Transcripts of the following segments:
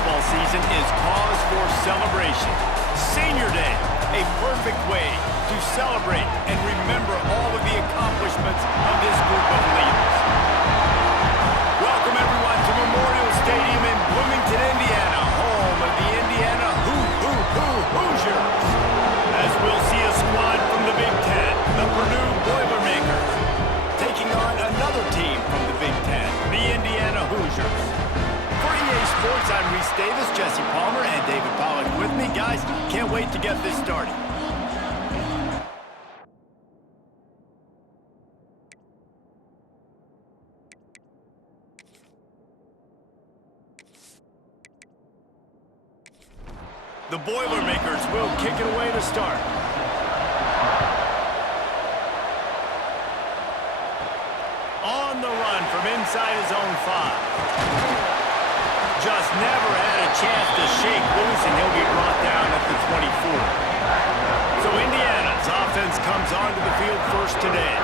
football season is cause for celebration. Senior Day, a perfect way to celebrate and remember all of the accomplishments of this group of leaders. Welcome everyone to Memorial Stadium in Bloomington, Indiana, home of the Indiana Hoosiers. As we'll see a squad from the Big Ten, the Purdue Boilermakers, taking on another team from the Big Ten, the Indiana Hoosiers. For EA Sports, I'm Reese Davis, Jesse Palmer, and David Pollack with me. Guys, can't wait to get this started. The Boilermakers will kick it away to start. On the run from inside his own 5. Just never had a chance to shake loose, and he'll be brought down at the 24. So Indiana's offense comes onto the field first today.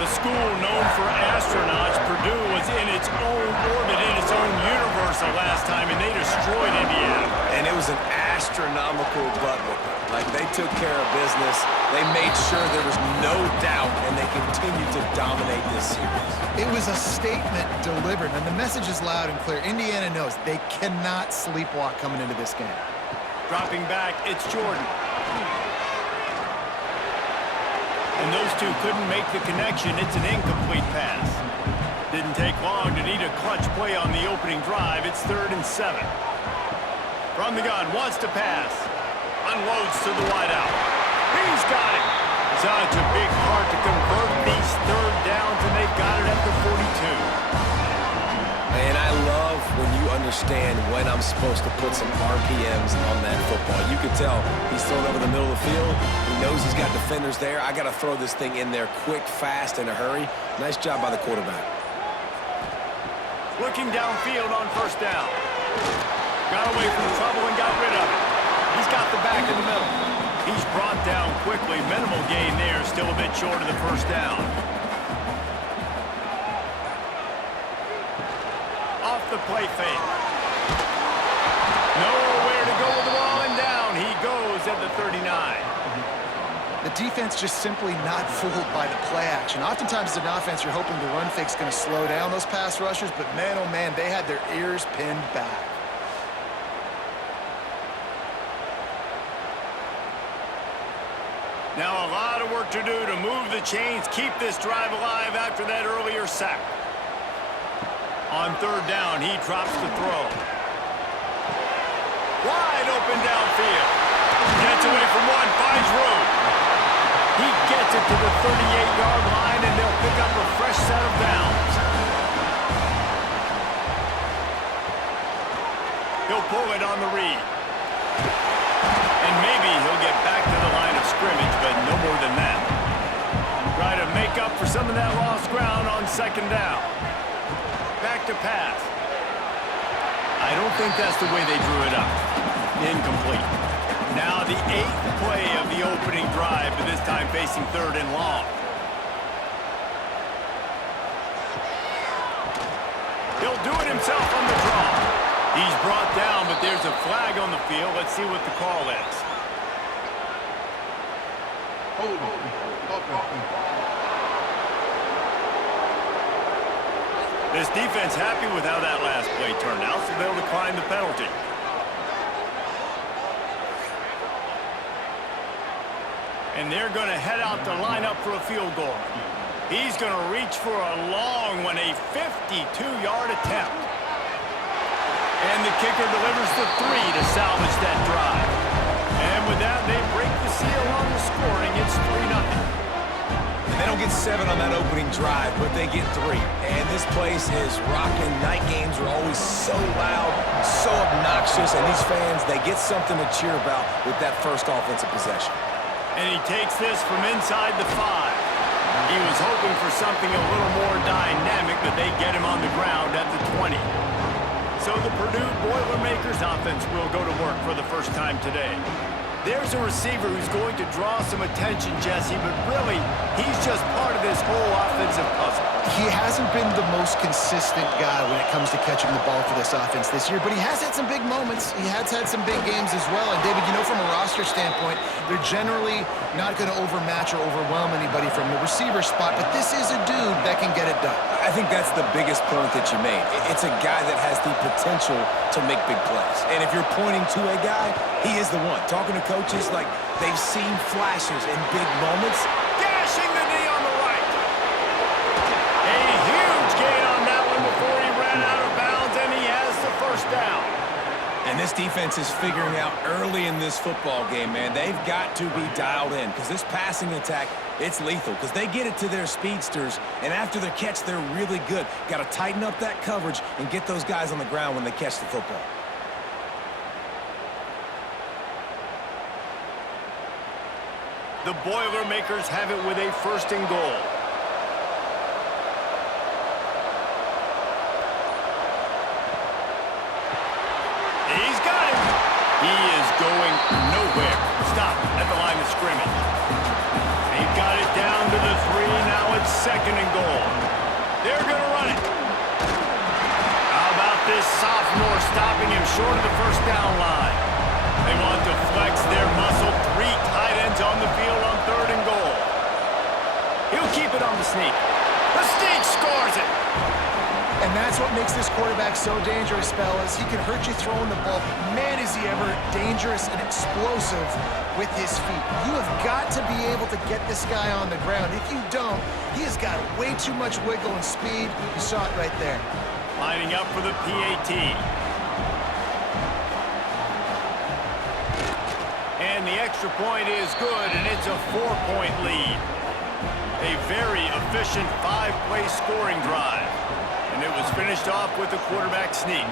The school known for astronauts, Purdue was in its own orbit, in its own universe the last time, and they destroyed Indiana. And it was an astronomical butt whooping. Like, they took care of business. They made sure there was no doubt, and they continued to dominate this series. It was a statement delivered, and the message is loud and clear. Indiana knows they cannot sleepwalk coming into this game. Dropping back, it's Jordan. And those two couldn't make the connection. It's an incomplete pass. Didn't take long to need a clutch play on the opening drive. It's 3rd and 7. From the gun, wants to pass. Unloads to the wideout. He's got it. Such a big part to convert these 3rd downs, and they've got it at the 42. And I love when you understand when I'm supposed to put some RPMs on that football. You can tell he's thrown over the middle of the field. He knows he's got defenders there. I got to throw this thing in there quick, fast, in a hurry. Nice job by the quarterback. Looking downfield on 1st down. Got away from trouble and got rid of it. He's got the back in the middle. He's brought down quickly. Minimal gain there, still a bit short of the 1st down. Off the play fake. Nowhere to go with the ball, and down he goes at the 39. The defense just simply not fooled by the play action. Oftentimes as an offense, you're hoping the run fake's going to slow down those pass rushers, but man, oh man, they had their ears pinned back. Now a lot of work to do to move the chains, keep this drive alive after that earlier sack. On 3rd down, he drops the throw. Wide open downfield. Gets away from one, finds room. He gets it to the 38-yard line, and they'll pick up a fresh set of downs. He'll pull it on the read. And maybe he'll get back to the line of scrimmage, but no more than that. Try to make up for some of that lost ground on 2nd down. Back to pass. I don't think that's the way they drew it up. Incomplete. Now the 8th play of the opening drive, but this time facing 3rd and long. He'll do it himself on the draw. He's brought down, but there's a flag on the field. Let's see what the call is. This defense happy with how that last play turned out, so they'll decline the penalty. And they're going to head out to line up for a field goal. He's going to reach for a long one, a 52-yard attempt. And the kicker delivers the 3 to salvage that drive. And with that, they break the seal on the scoring. It's 3-0. They don't get 7 on that opening drive, but they get 3. And this place is rocking. Night games are always so loud, so obnoxious, and these fans, they get something to cheer about with that first offensive possession. And he takes this from inside the 5. He was hoping for something a little more dynamic, but they get him on the ground at the 20. So the Purdue Boilermakers offense will go to work for the first time today. There's a receiver who's going to draw some attention, Jesse, but really, he's just part of this whole offensive puzzle. He hasn't been the most consistent guy when it comes to catching the ball for this offense this year, but he has had some big moments. He has had some big games as well. And, David, you know, from a roster standpoint, they're generally not going to overmatch or overwhelm anybody from the receiver spot, but this is a dude that can get it done. I think that's the biggest point that you made. It's a guy that has the potential to make big plays. And if you're pointing to a guy, he is the one. Talking to coaches, like, they've seen flashes in big moments. Dashing the knee on the right. A huge gain on that one before he ran out of bounds, and he has the first down. And this defense is figuring out early in this football game, man. They've got to be dialed in because this passing attack, it's lethal because they get it to their speedsters, and after their catch, they're really good. Got to tighten up that coverage and get those guys on the ground when they catch the football. The Boilermakers have it with a first and goal. He's got it. He is going nowhere. Stop at the line of scrimmage. They've got it down to the 3. Now it's second and goal. They're going to run it. How about this sophomore stopping him short of the first down line? They want to flex their muscle. 3 tight ends on the field on third and goal. He'll keep it on the sneak. The sneak scores it. And that's what makes this quarterback so dangerous, fellas. He can hurt you throwing the ball. Man, is he ever dangerous and explosive with his feet. You have got to be able to get this guy on the ground. If you don't, he has got way too much wiggle and speed. You saw it right there. Lining up for the PAT. And the extra point is good, and it's a 4-point lead. A very efficient 5-play scoring drive. And it was finished off with a quarterback sneak.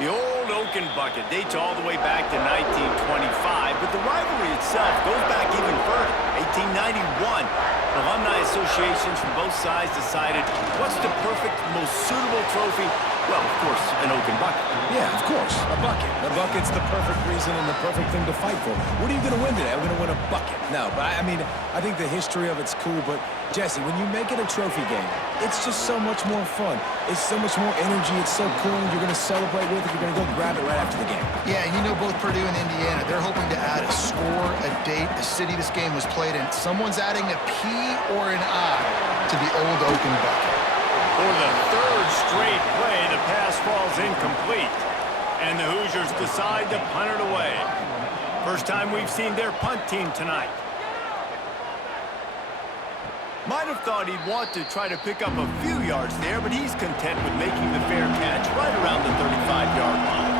The old Oaken bucket dates all the way back to 1925, but the rivalry itself goes back even further, 1891. Alumni associations from both sides decided what's the perfect, most suitable trophy? Well, of course, an Oaken bucket. Yeah, of course, a bucket. A bucket's the perfect reason and the perfect thing to fight for. What are you going to win today? I'm going to win a bucket. No, but I mean, I think the history of it's cool, but Jesse, when you make it a trophy game, it's just so much more fun. It's so much more energy. It's so cool. You're going to celebrate with it. You're going to go grab it right after the game. Yeah, you know both Purdue and Indiana, they're hoping to add a score, a date, the city this game was played in. Someone's adding a P or an I to the old Oaken bucket. For the third straight play, the pass falls incomplete. And the Hoosiers decide to punt it away. First time we've seen their punt team tonight. Might have thought he'd want to try to pick up a few yards there, but he's content with making the fair catch right around the 35-yard line.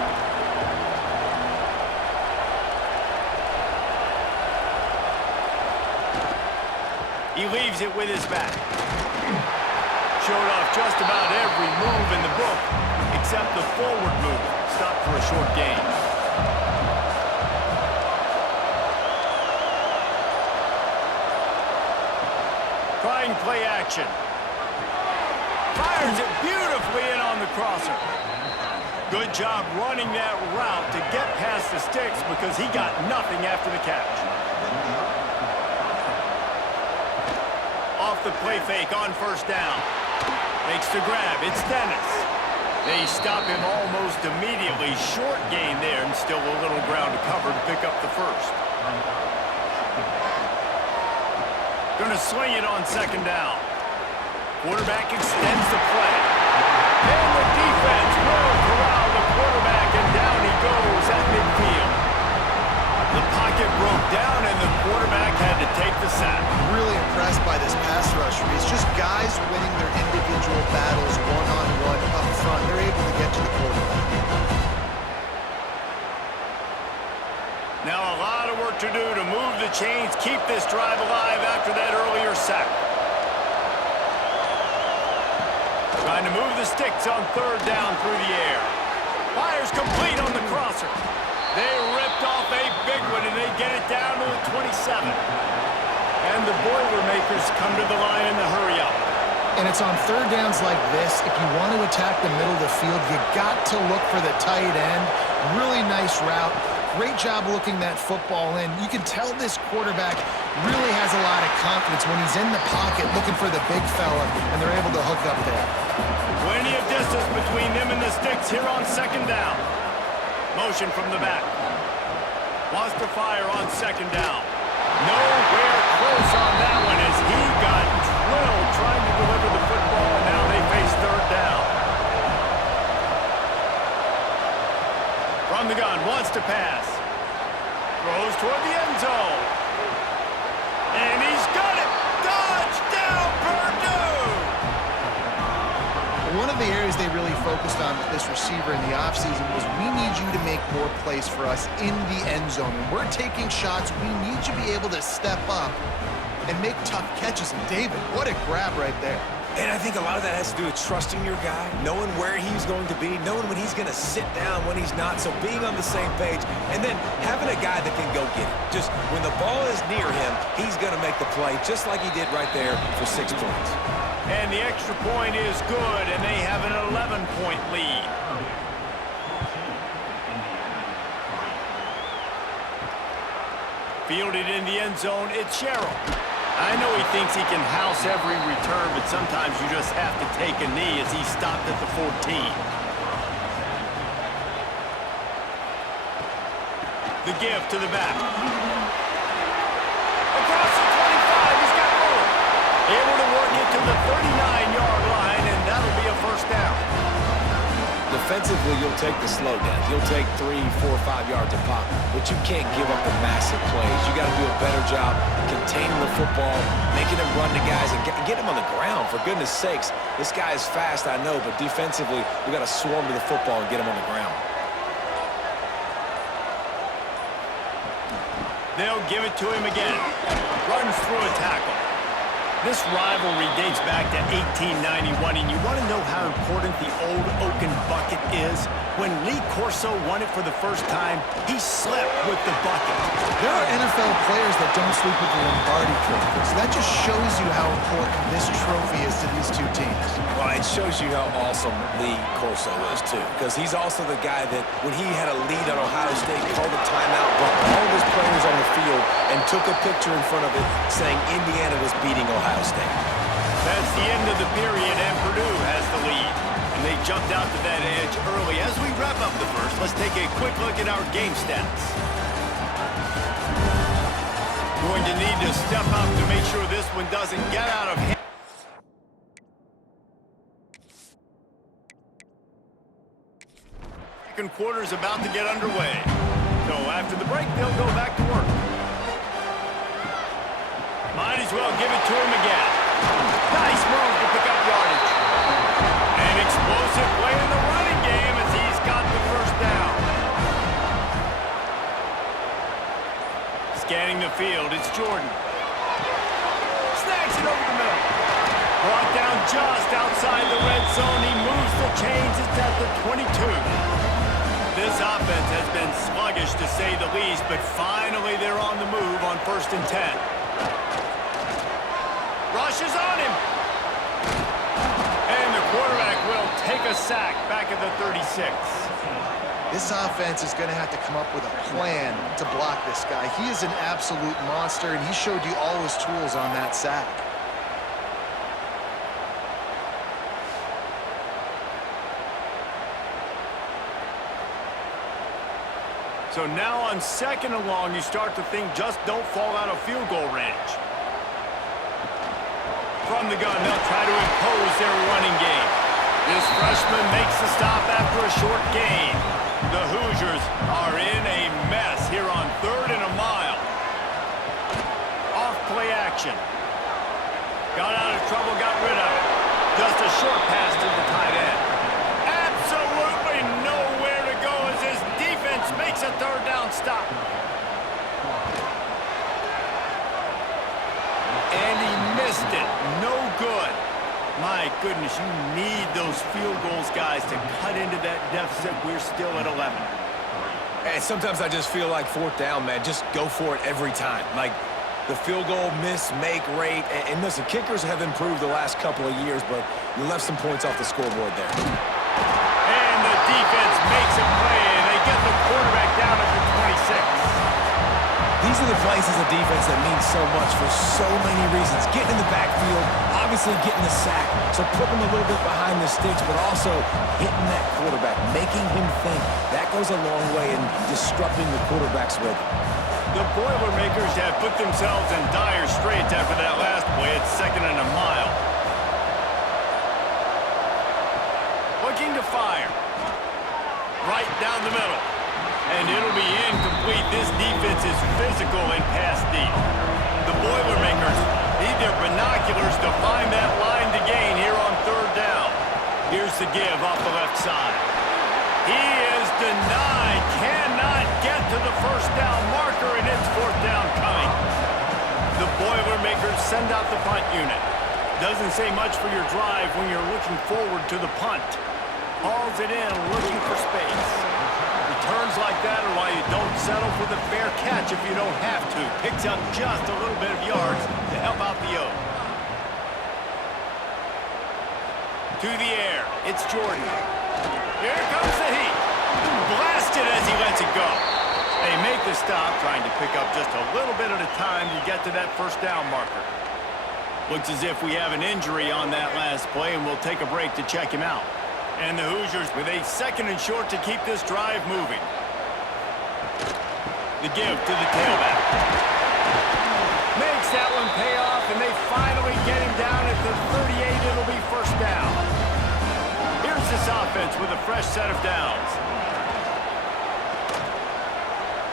He leaves it with his back. Showed off just about every move in the book, except the forward move. Stopped for a short gain. Trying play action. Fires it beautifully in on the crosser. Good job running that route to get past the sticks because he got nothing after the catch. Off the play fake on first down. Makes the grab. It's Dennis. They stop him almost immediately. Short gain there and still a little ground to cover to pick up the first. Gonna swing it on second down. Quarterback extends the play. And the defense will corral the quarterback, and down he goes at midfield. The pocket broke down, and the quarterback had to take the sack. Really impressed by this pass rush. It's just guys winning their individual battles one-on-one up front. They're able to get to the quarterback. Now a lot of work to do to move the chains, keep this drive alive after that earlier sack. Trying to move the sticks on third down through the air. Fires complete on the crosser. They ripped off a big one, and they get it down to the 27. And the Boilermakers come to the line in the hurry-up. And it's on third downs like this. If you want to attack the middle of the field, you got to look for the tight end Really nice route. Great job looking that football in. You can tell this quarterback really has a lot of confidence when he's in the pocket looking for the big fella, and they're able to hook up there. Plenty of distance between them and the sticks here on second down. Motion from the back. Wants to fire on second down. Nowhere close on that one as he got drilled trying to deliver the football, and now they face third down. From the gun, wants to pass. Throws toward the end zone. And he's got it! Touchdown, Purdue! One of the areas they really focused on with this receiver in the offseason was we need you to make more plays for us in the end zone. When we're taking shots, we need you to be able to step up and make tough catches. And David, what a grab right there. And I think a lot of that has to do with trusting your guy, knowing where he's going to be, knowing when he's going to sit down, when he's not, so being on the same page, and then having a guy that can go get it. Just when the ball is near him, he's going to make the play, just like he did right there for 6 points. And the extra point is good, and they have an 11-point lead. Fielded in the end zone, it's Sherrill. I know he thinks he can house every return, but sometimes you just have to take a knee as he stopped at the 14. The give to the back. Across the 25, he's got room. Able to work it to the 39-yard line, and that'll be a first down. Defensively, you'll take the slow down. You'll take 3, 4, 5 yards a pop, but you can't give up the massive plays. You got to do a better job containing the football, making him run to guys, and get him on the ground. For goodness sakes, this guy is fast, I know, but defensively, we got to swarm to the football and get him on the ground. They'll give it to him again. Runs through a tackle. This rivalry dates back to 1891, and you want to know how important the old oaken bucket is? When Lee Corso won it for the first time, he slept with the bucket. There are NFL players that don't sleep with the Lombardi trophy, so that just shows you how important this trophy is to these two teams. Well, it shows you how awesome Lee Corso is, too, because he's also the guy that, when he had a lead on Ohio State, called a timeout, brought all of his players on the field, and took a picture in front of it saying Indiana was beating Ohio State. That's the end of the period, and Purdue has the lead. And they jumped out to that edge early. As we wrap up the first, let's take a quick look at our game stats. Going to need to step up to make sure this one doesn't get out of hand. Second quarter is about to get underway. So after the break, they'll go back to work. Might as well give it to him again. Nice move to pick up yardage. An explosive play in the running game as he's got the first down. Scanning the field, it's Jordan. Snags it over the middle. Brought down just outside the red zone. He moves the chains. It's at the 22. This offense has been sluggish to say the least, but finally they're on the move on 1st and 10. Rushes on him. And the quarterback will take a sack back at the 36. This offense is going to have to come up with a plan to block this guy. He is an absolute monster, and he showed you all his tools on that sack. So now on 2nd and long, you start to think just don't fall out of field goal range. From the gun, they'll try to impose their running game. This freshman makes the stop after a short gain. The Hoosiers are in a mess here on 3rd and a mile. Off play action. Got out of trouble, got rid of it. Just a short pass to the tight end. Absolutely nowhere to go as his defense makes a 3rd down stop. And he missed it. No good. My goodness, you need those field goals, guys, to cut into that deficit. We're still at 11. And sometimes I just feel like 4th down, man. Just go for it every time. Like the field goal miss-make rate. And listen, kickers have improved the last couple of years, but you left some points off the scoreboard there. And the defense makes a play, and they get the quarterback down at the 26. These are the plays as a defense that mean so much for so many reasons. Getting in the backfield, obviously getting the sack, so putting him a little bit behind the sticks, but also hitting that quarterback, making him think. That goes a long way in disrupting the quarterback's rhythm. The Boilermakers have put themselves in dire straits after that last play. It's 2nd and a mile. Looking to fire. Right down the middle. And it'll be incomplete. This defense is physical and pass deep. The Boilermakers need their binoculars to find that line to gain here on 3rd down. Here's the give off the left side. He is denied. Cannot get to the 1st down marker, and it's 4th down coming. The Boilermakers send out the punt unit. Doesn't say much for your drive when you're looking forward to the punt. Hauls it in, looking for space. Returns like that are why you don't settle for the fair catch if you don't have to. Picks up just a little bit of yards to help out the O. To the air, it's Jordan. Here comes the heat. Blasted as he lets it go. They make the stop, trying to pick up just a little bit at a time to get to that 1st down marker. Looks as if we have an injury on that last play, and we'll take a break to check him out. And the Hoosiers with a 2nd and short to keep this drive moving. The give to the tailback. Makes that one pay off, and they finally get him down at the 38. It'll be 1st down. Here's this offense with a fresh set of downs.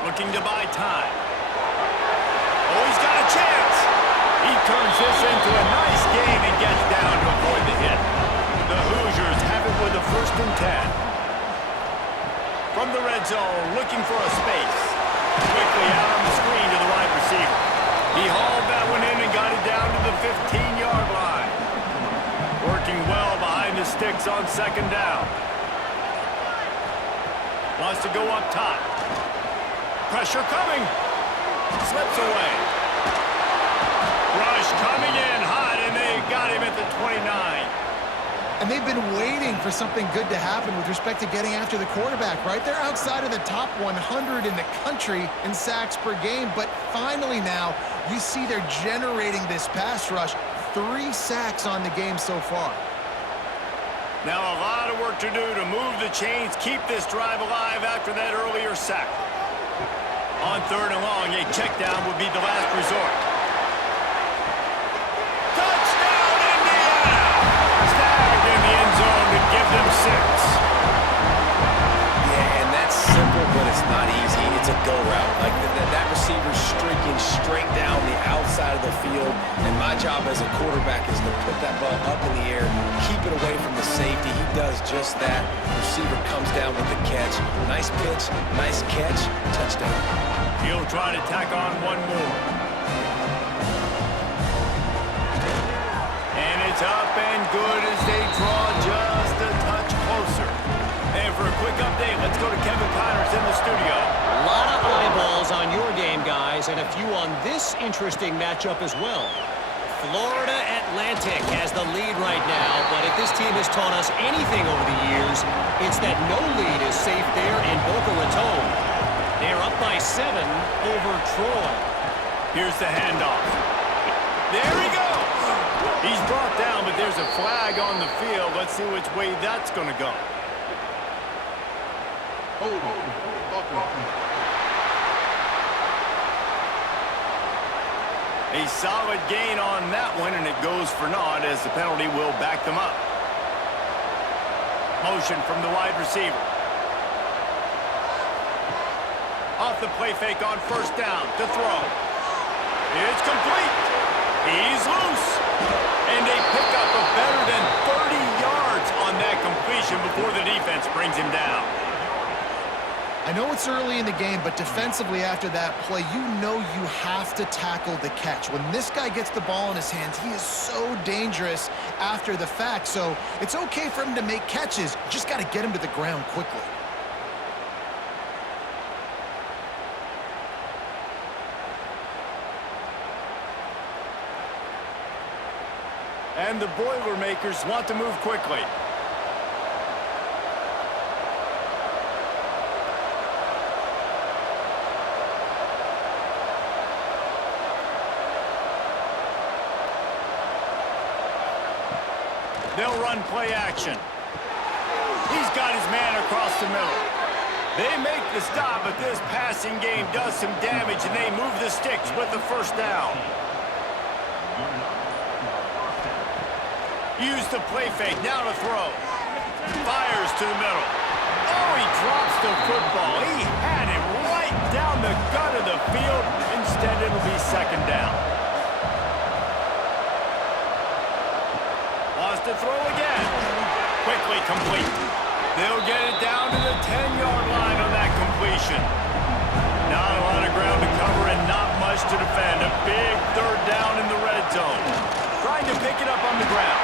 Looking to buy time. Oh, he's got a chance. He turns this into a nice gain and gets down to avoid the hit. The Hoosiers have it with a 1st and 10. From the red zone, looking for a space. Quickly out on the screen to the wide receiver. He hauled that one in and got it down to the 15-yard line. Working well behind the sticks on 2nd down. Wants to go up top. Pressure coming. Slips away. Rush coming in hot, and they got him at the 29. And they've been waiting for something good to happen with respect to getting after the quarterback, right? They're outside of the top 100 in the country in sacks per game, but finally now you see they're generating this pass rush. 3 sacks on the game so far. Now a lot of work to do to move the chains, keep this drive alive after that earlier sack. On 3rd and long, a check down would be the last resort. Touchdown, Indiana! Snagged in the end zone to give them 6. Yeah, and that's simple, but it's not easy. It's a go route. Like that receiver's streaking straight down the outside of the field, and my job as a quarterback is to put that ball up in the air, keep it away from the safety. He does just that. Receiver comes down with the catch. Nice pitch, nice catch, touchdown. He'll try to tack on one more. And it's up and good as they draw just a touch closer. And for a quick update, let's go to Kevin Connors in the studio. A lot of eyeballs on your game, guys, and a few on this interesting matchup as well. Florida Atlantic has the lead right now, but if this team has taught us anything over the years, it's that no lead is safe there in Boca Raton. They're up by 7 over Troy. Here's the handoff. There he goes. He's brought down, but there's a flag on the field. Let's see which way that's going to go. A solid gain on that one, and it goes for naught as the penalty will back them up. Motion from the wide receiver. Off the play fake on 1st down to throw. It's complete. He's loose. And they pick up a better than 30 yards on that completion before the defense brings him down. I know it's early in the game, but defensively after that play, you know you have to tackle the catch. When this guy gets the ball in his hands, he is so dangerous after the fact. So it's okay for him to make catches. You just got to get him to the ground quickly. And the Boilermakers want to move quickly. They'll run play action. He's got his man across the middle. They make the stop, but this passing game does some damage, and they move the sticks with the first down. Use the play fake, now to throw. Fires to the middle. Oh, he drops the football. He had it right down the gut of the field. Instead, it'll be second down. Wants to throw again. Quickly complete. They'll get it down to the 10-yard line on that completion. Not a lot of ground to cover and not much to defend. A big third down in the red zone. Trying to pick it up on the ground.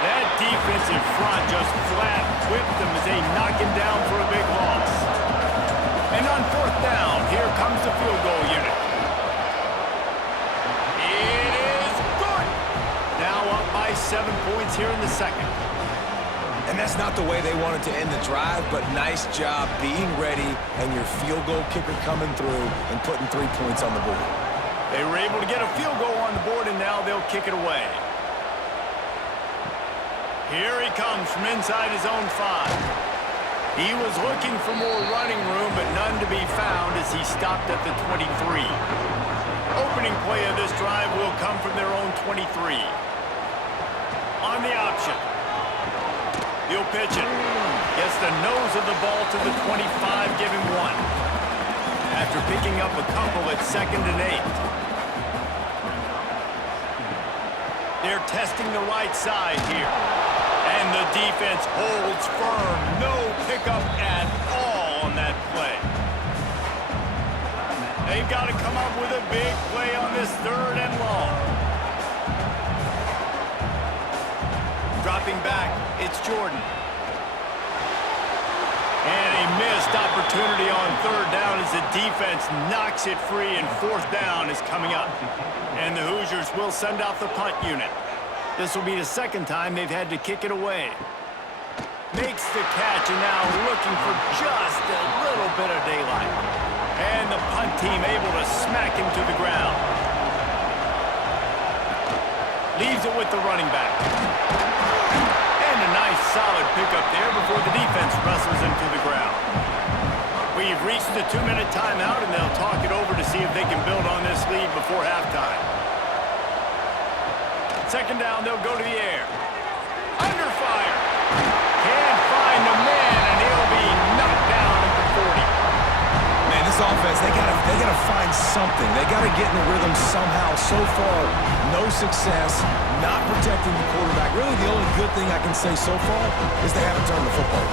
That defensive front just flat whipped them as they knock him down for a big loss. And on fourth down, here comes the field goal unit. It is good. Now up by 7 points here in the second. And that's not the way they wanted to end the drive, but nice job being ready and your field goal kicker coming through and putting 3 points on the board. They were able to get a field goal on the board, and now they'll kick it away. Here he comes from inside his own 5. He was looking for more running room, but none to be found as he stopped at the 23. Opening play of this drive will come from their own 23. On the option. He'll pitch it. Gets the nose of the ball to the 25, give him 1. After picking up a couple at 2nd and 8. They're testing the right side here. And the defense holds firm. No pickup at all on that play. They've got to come up with a big play on this 3rd and long. Dropping back, it's Jordan. And a missed opportunity on 3rd down as the defense knocks it free, and 4th down is coming up. And the Hoosiers will send out the punt unit. This will be the 2nd time they've had to kick it away. Makes the catch, and now looking for just a little bit of daylight. And the punt team able to smack him to the ground. Leaves it with the running back. And a nice solid pickup there before the defense wrestles him to the ground. We've reached the 2-minute timeout, and they'll talk it over to see if they can build on this lead before halftime. 2nd down, they'll go to the air. Under fire. Can't find the man, and he'll be knocked down at the 40. Man, this offense, they gotta find something. They gotta get in the rhythm somehow. So far, no success, not protecting the quarterback. Really, the only good thing I can say so far is they haven't turned the football.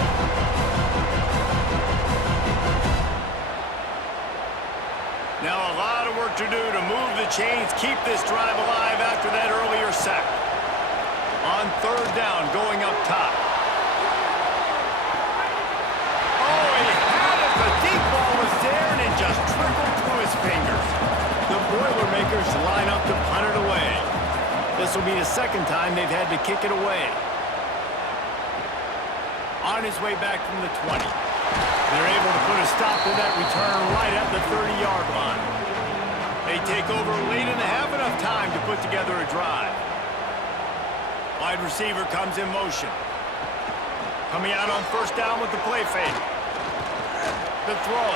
Now a lot of work to do to move the chains, keep this drive alive after that earlier sack. On 3rd down, going up top. Oh, he had it. The deep ball was there, and it just trickled through his fingers. The Boilermakers line up to punt it away. This will be the 2nd time they've had to kick it away. On his way back from the 20. They're able to put a stop to that return right at the 30-yard line. They take over late in the half, enough time to put together a drive. Wide receiver comes in motion. Coming out on 1st down with the play fake. The throw.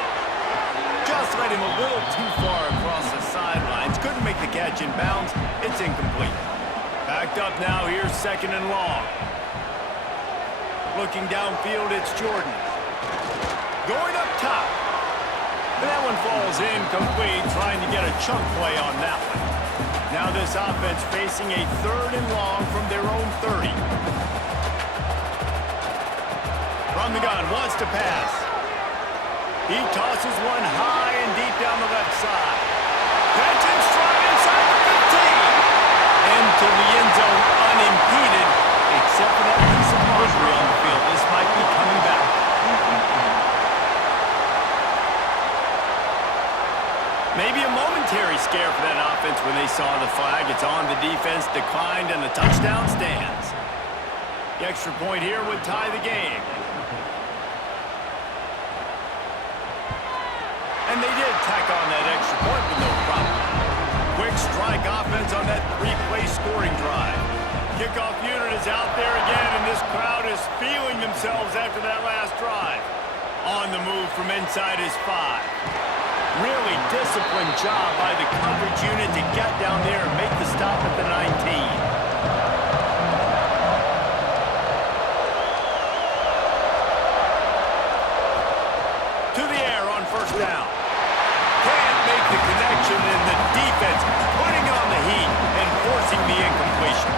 Just led him a little too far across the sidelines. Couldn't make the catch in bounds. It's incomplete. Backed up now, here's 2nd and long. Looking downfield, it's Jordan. Going up top. And that one falls incomplete, trying to get a chunk play on that one. Now this offense facing a 3rd and long from their own 30. From the gun, wants to pass. He tosses one high and deep down the left side. Catch and stride inside the 15. Into the end zone unimpeded, except for that piece of laundry on the field. This might be coming back. Maybe a momentary scare for that offense when they saw the flag. It's on, the defense declined, and the touchdown stands. The extra point here would tie the game. And they did tack on that extra point with no problem. Quick strike offense on that 3-play scoring drive. Kickoff unit is out there again, and this crowd is feeling themselves after that last drive. On the move from inside his 5. Really disciplined job by the coverage unit to get down there and make the stop at the 19. To the air on first down. Can't make the connection, and the defense putting on the heat and forcing the incompletion.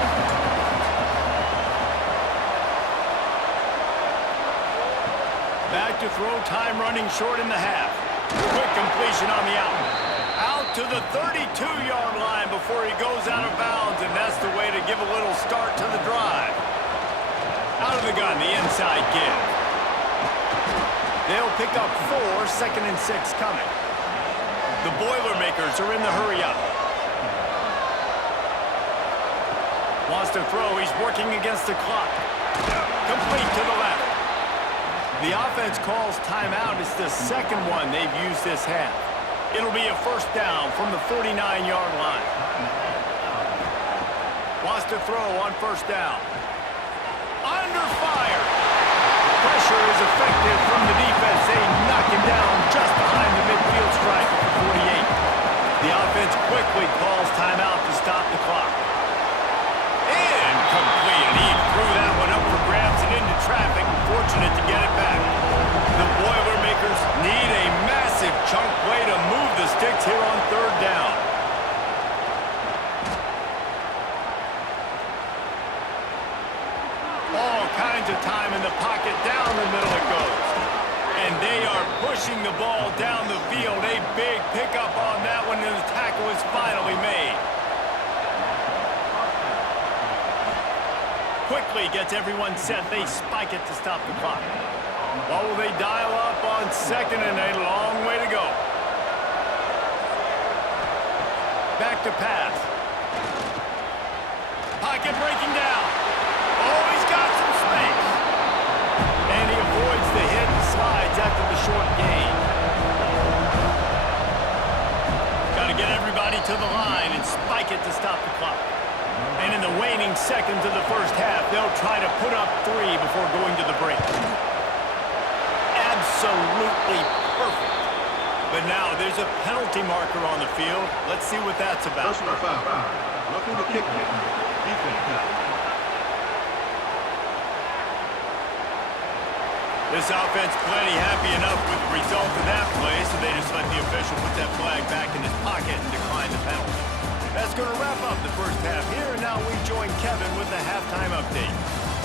Back to throw, time running short in the half. Quick completion on the out. Out to the 32-yard line before he goes out of bounds, and that's the way to give a little start to the drive. Out of the gun, the inside give. They'll pick up 4, 2nd and 6 coming. The Boilermakers are in the hurry up. Wants to throw, he's working against the clock. Complete to the left. The offense calls timeout. It's the second one they've used this half. It'll be a first down from the 49-yard line. Wants to throw on first down. Under fire. Pressure is effective from the defense. They knock him down just behind the midfield stripe at the 48. The offense quickly calls timeout to stop the clock. And complete. And he threw that one up for grabs and into traffic. Fortunate to get it back. The Boilermakers need a massive chunk play to move the sticks here on third down. All kinds of time in the pocket. Down the middle it goes. And they are pushing the ball down the field. A big pickup on that one, and the tackle is finally made. Quickly gets everyone set. They spike it to stop the clock. What will they dial up on second, and a long way to go. Back to pass. Pocket breaking down. Oh, he's got some space. And he avoids the hit and slides after the short gain. Got to get everybody to the line and spike it to stop the clock. And in the waning seconds of the first half, they'll try to put up 3 before going to the break. Absolutely perfect. But now there's a penalty marker on the field. Let's see what that's about. Personal foul. Looking to kick it. Defense. This offense plenty happy enough with the result of that play, so they just let the official put that flag back in his pocket and decline the penalty. That's going to wrap up the first half here, and now we join Kevin with the halftime update.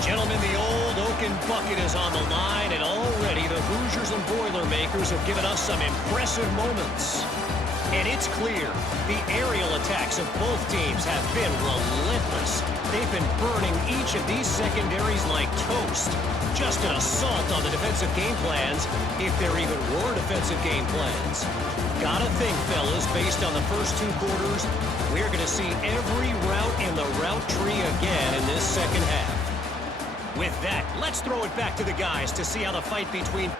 Gentlemen, the old Oaken bucket is on the line, and already the Hoosiers and Boilermakers have given us some impressive moments. And it's clear, the aerial attacks of both teams have been relentless. They've been burning each of these secondaries like toast. Just an assault on the defensive game plans, if there even were defensive game plans. Gotta think, fellas, based on the first 2 quarters, we're going to see every route in the route tree again in this second half. With that, let's throw it back to the guys to see how the fight between